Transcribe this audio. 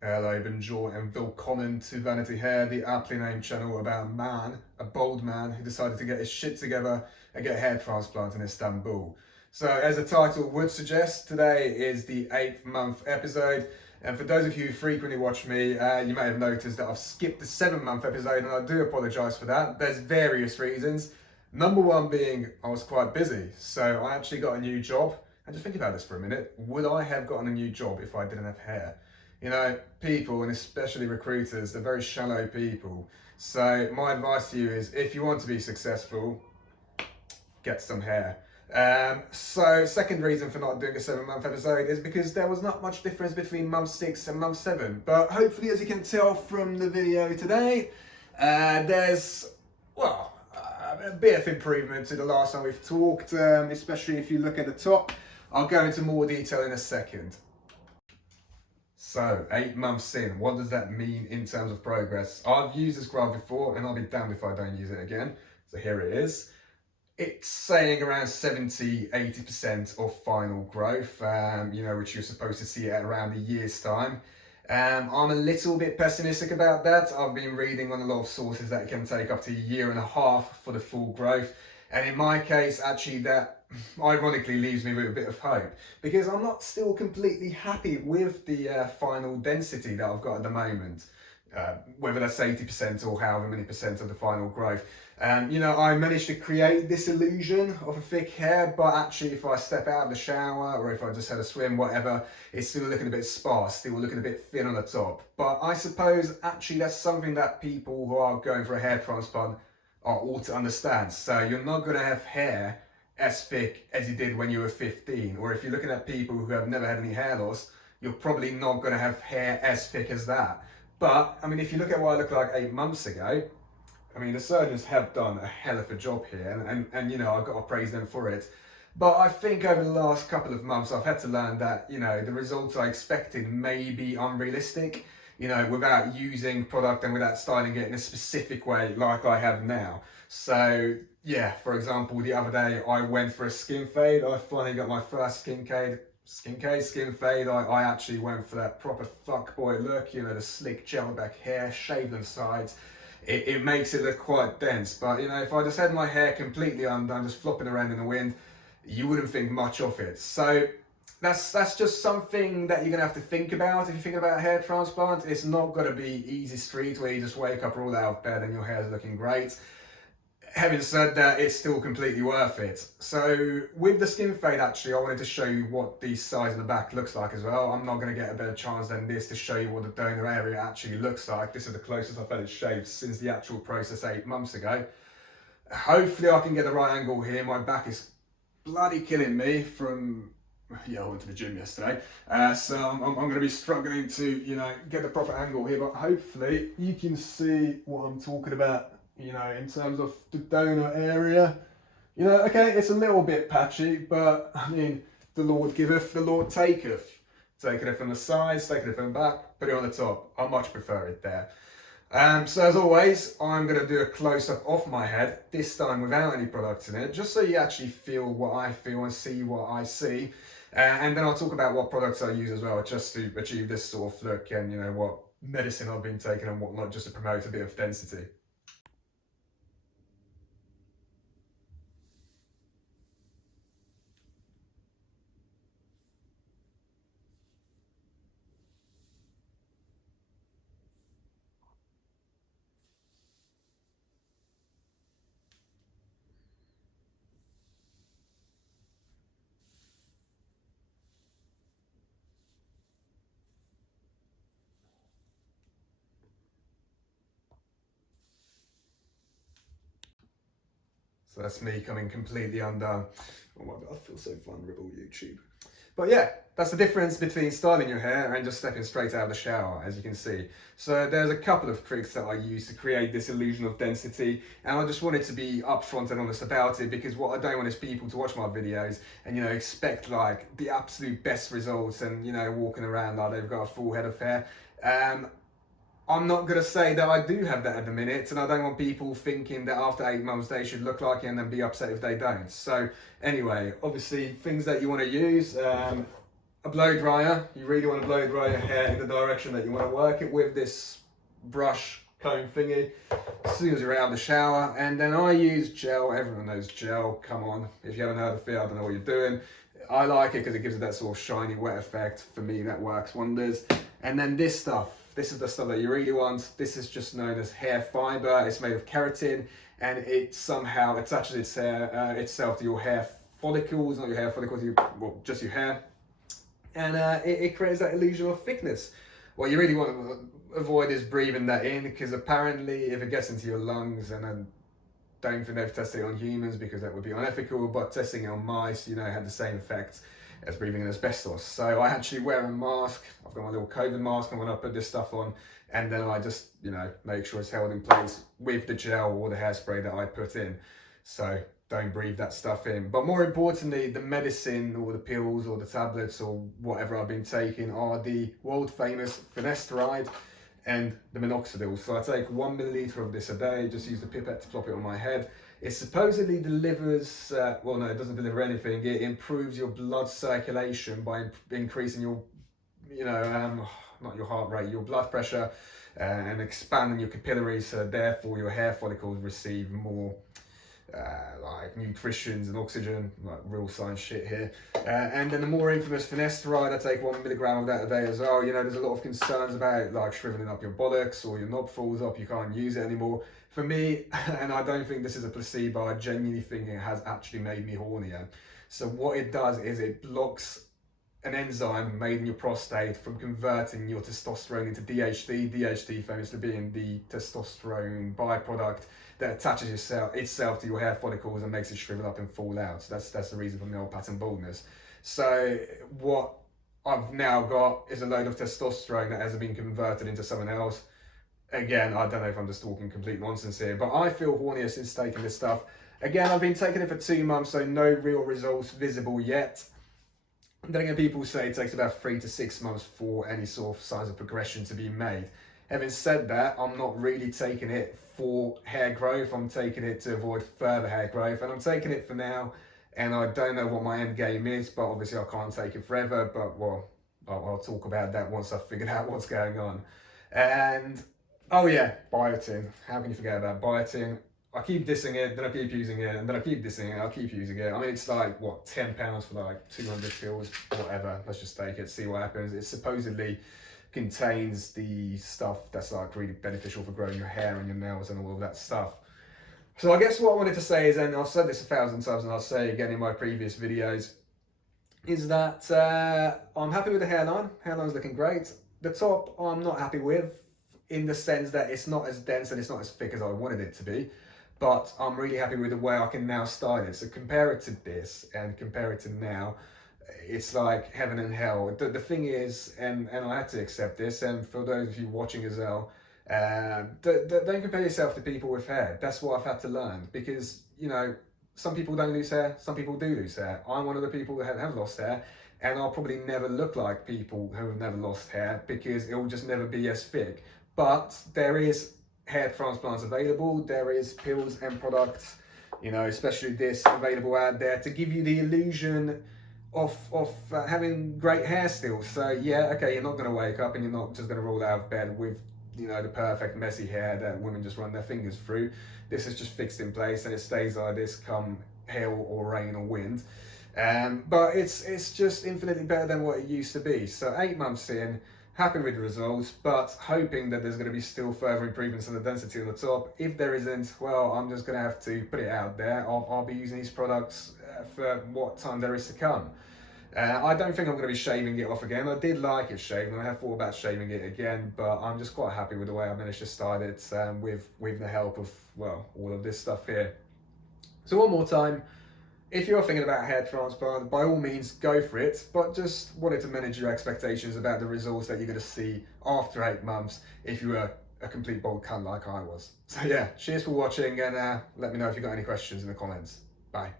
Hello, bonjour and willkommen to Vanity Hair, the aptly named channel about a man, a bold man who decided to get his shit together and get a hair transplant in Istanbul. So as the title would suggest, today is the 8th month episode, and for those of you who frequently watch me, you may have noticed that I've skipped the 7th month episode, and I do apologise for that. There's various reasons. Number one being I was quite busy, so I actually got a new job. And just think about this for a minute, would I have gotten a new job if I didn't have hair? You know, people, and especially recruiters, they're very shallow people. So my advice to you is, if you want to be successful, get some hair. So second reason for not doing a 7 month episode is because there was not much difference between month 6 and month 7. But hopefully, as you can tell from the video today, there's, well, a bit of improvement to the last time we've talked, especially if you look at the top. I'll go into more detail in a second. So, 8 months in, what does that mean in terms of progress? I've used this graph before, and I'll be damned if I don't use it again. So here it is. It's saying around 70–80% of final growth, which you're supposed to see at around a year's time. I'm a little bit pessimistic about that. I've been reading on a lot of sources that it can take up to a year and a half for the full growth. And in my case, actually, that ironically leaves me with a bit of hope, because I'm not still completely happy with the final density that I've got at the moment. Whether that's 80% or however many percent of the final growth. I managed to create this illusion of a thick hair, but actually if I step out of the shower or if I just had a swim, whatever, it's still looking a bit sparse, still looking a bit thin on the top. But I suppose actually that's something that people who are going for a hair transplant are ought to understand. So you're not going to have hair as thick as you did when you were 15, or if you're looking at people who have never had any hair loss, you're probably not going to have hair as thick as that. But, I mean, if you look at what I looked like 8 months ago, I mean, the surgeons have done a hell of a job here, and I've got to praise them for it. But I think over the last couple of months, I've had to learn that, the results I expected may be unrealistic, without using product and without styling it in a specific way like I have now. So, yeah, for example, the other day I went for a skin fade. I finally got my first skin fade. I actually went for that proper fuckboy look, the slick gel back hair, shaven sides. It makes it look quite dense, but if I just had my hair completely undone, just flopping around in the wind, you wouldn't think much of it. So that's just something that you're gonna have to think about if you think about a hair transplant. It's not gonna be easy street where you just wake up, roll out of bed, and your hair's looking great. Having said that, it's still completely worth it. So with the skin fade, actually, I wanted to show you what the size of the back looks like as well. I'm not going to get a better chance than this to show you what the donor area actually looks like. This is the closest I've had it shaved since the actual process 8 months ago. Hopefully I can get the right angle here. My back is bloody killing me from... Yeah, I went to the gym yesterday. So I'm going to be struggling to, get the proper angle here. But hopefully you can see what I'm talking about. In terms of the donor area, okay, it's a little bit patchy, but I mean, the Lord giveth, the Lord taketh. Taking it from the sides, taking it from the back, put it on the top. I much prefer it there. So as always, I'm going to do a close-up of my head, this time without any products in it, just so you actually feel what I feel and see what I see. And then I'll talk about what products I use as well, just to achieve this sort of look, and what medicine I've been taking and whatnot, just to promote a bit of density. So that's me coming completely undone. Oh my God, I feel so vulnerable, YouTube. But yeah, that's the difference between styling your hair and just stepping straight out of the shower, as you can see. So there's a couple of tricks that I use to create this illusion of density, and I just wanted to be upfront and honest about it, because what I don't want is people to watch my videos and, expect like the absolute best results and, walking around like they've got a full head of hair. I'm not going to say that I do have that at the minute, and I don't want people thinking that after 8 months they should look like it and then be upset if they don't. So anyway, obviously things that you want to use, a blow dryer. You really want to blow dry your hair in the direction that you want to work it with this brush comb thingy as soon as you're out of the shower. And then I use gel. Everyone knows gel, come on. If you haven't heard of it, I don't know what you're doing. I like it because it gives it that sort of shiny wet effect. For me, that works wonders. And then this stuff, this is the stuff that you really want. This is just known as hair fiber. It's made of keratin, and it somehow attaches itself to your hair follicles, not your hair follicles, well, just your hair. And it creates that illusion of thickness. What you really want to avoid is breathing that in, because apparently if it gets into your lungs, and I don't think they've tested it on humans because that would be unethical, but testing it on mice, you know, had the same effect as breathing in asbestos. So I actually wear a mask. I've got my little COVID mask, and when I put this stuff on, and then I just, you know, make sure it's held in place with the gel or the hairspray that I put in. So don't breathe that stuff in. But more importantly, the medicine or the pills or the tablets or whatever I've been taking are the world famous finasteride and the minoxidil. So I take 1 milliliter of this a day, just use the pipette to plop it on my head. It supposedly delivers, well no, it doesn't deliver anything. It improves your blood circulation by increasing your, you know, not your heart rate, your blood pressure, and expanding your capillaries, so therefore your hair follicles receive more like nutritions and oxygen, like real science shit here. And then the more infamous finasteride, I take 1 milligram of that a day as well. You know, there's a lot of concerns about like shriveling up your bollocks, or your knob falls up, you can't use it anymore. For me, and I don't think this is a placebo, I genuinely think it has actually made me hornier. So what it does is it blocks an enzyme made in your prostate from converting your testosterone into DHT. DHT famously being the testosterone byproduct that attaches itself to your hair follicles and makes it shrivel up and fall out. So that's the reason for male pattern baldness. So what I've now got is a load of testosterone that hasn't been converted into something else. Again, I don't know if I'm just talking complete nonsense here, but I feel hornier since taking this stuff. Again, I've been taking it for 2 months, so no real results visible yet. Then again, people say it takes about 3 to 6 months for any sort of signs of progression to be made. Having said that, I'm not really taking it for hair growth. I'm taking it to avoid further hair growth, and I'm taking it for now. And I don't know what my end game is, but obviously I can't take it forever. But well, I'll talk about that once I've figured out what's going on. And oh yeah, biotin. How can you forget about biotin? I keep dissing it, then I keep using it, and then I keep dissing it, I'll keep using it. I mean, it's like, what, £10 for like 200 pills, whatever. Let's just take it, see what happens. It supposedly contains the stuff that's like really beneficial for growing your hair and your nails and all of that stuff. So I guess what I wanted to say is, and I've said this 1,000 times and I'll say again in my previous videos, is that I'm happy with the hairline. Hairline's looking great. The top I'm not happy with, in the sense that it's not as dense and it's not as thick as I wanted it to be. But I'm really happy with the way I can now style it. So compare it to this and compare it to now, it's like heaven and hell. The thing is, and I had to accept this, and for those of you watching as well, don't compare yourself to people with hair. That's what I've had to learn, because, you know, some people don't lose hair, some people do lose hair. I'm one of the people that have lost hair, and I'll probably never look like people who have never lost hair, because it will just never be as thick. But there is hair transplants available, there is pills and products, you know, especially this, available out there to give you the illusion of having great hair still. So yeah, okay, you're not going to wake up and you're not just going to roll out of bed with, you know, the perfect messy hair that women just run their fingers through. This is just fixed in place and it stays like this come hail or rain or wind. But it's just infinitely better than what it used to be. So 8 months in, happy with the results, but hoping that there's going to be still further improvements in the density on the top. If there isn't, well, I'm just going to have to put it out there. I'll be using these products for what time there is to come. I don't think I'm going to be shaving it off again. I did like it shaved, and I have thought about shaving it again, but I'm just quite happy with the way I managed to style it with the help of, well, all of this stuff here. So one more time, if you're thinking about a hair transplant, by all means, go for it, but just wanted to manage your expectations about the results that you're going to see after 8 months if you were a complete bald cunt like I was. So yeah, cheers for watching, and let me know if you've got any questions in the comments. Bye.